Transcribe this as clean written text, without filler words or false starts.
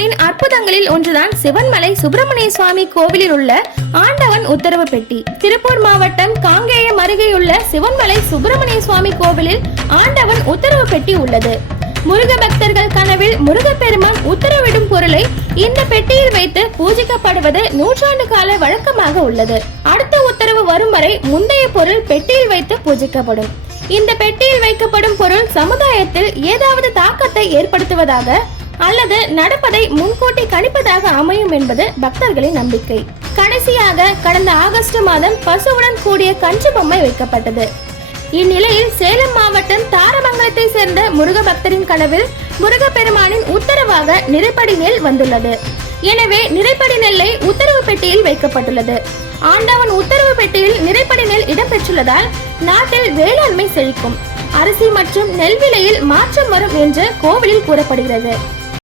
முருகப்பெருமானின் அற்புதங்களில் ஒன்றுதான் சிவன்மலை சுப்பிரமணிய சுவாமி கோவிலில் உள்ள ஆண்டவன் உத்தரவு பெட்டி. திருப்பூர் மாவட்டம் காங்கேயம் அருகேயுள்ள சிவன்மலை சுப்பிரமணிய சுவாமி கோவிலில் ஆண்டவன் உத்தரவு பெட்டி உள்ளது. முருக பக்தர்கள் கனவில் முருகப்பெருமான் உத்தரவிடும் பொருளை இந்த பெட்டியில் வைத்து பூஜிக்கப்படுவது நூற்றாண்டு கால வழக்கமாக உள்ளது. அடுத்த உத்தரவு வரும் வரை முந்தைய பொருள் பெட்டியில் வைத்து பூஜிக்கப்படும். இந்த பெட்டியில் வைக்கப்படும் பொருள் சமுதாயத்தில் ஏதாவது தாக்கத்தை ஏற்படுத்துவதாக அல்லது நடப்பதை முன்கூட்டி கணிப்பதாக அமையும் என்பது பக்தர்களின் நம்பிக்கை. கடைசியாக கடந்த ஆகஸ்ட் மாதம் பசுவுடன் கூடிய கன்று பொம்மை வைக்கப்பட்டது. இந்நிலையில் சேலம் மாவட்டம் தாரமங்கலத்தை சேர்ந்த முருக பக்தரின் கனவில் முருகப்பெருமானின் உத்தரவாக நிறைப்படி நெல் வந்துள்ளது. எனவே நிறைப்படி நெல்லை உத்தரவு பெட்டியில் வைக்கப்பட்டுள்ளது. ஆண்டவன் உத்தரவு பெட்டியில் நிறைப்படி நெல் இடம்பெற்றுள்ளதால் நாட்டில் வேளாண்மை செழிக்கும், அரிசி மற்றும் நெல் விலையில் மாற்றம் வரும் என்று கோவிலில் கூறப்படுகிறது.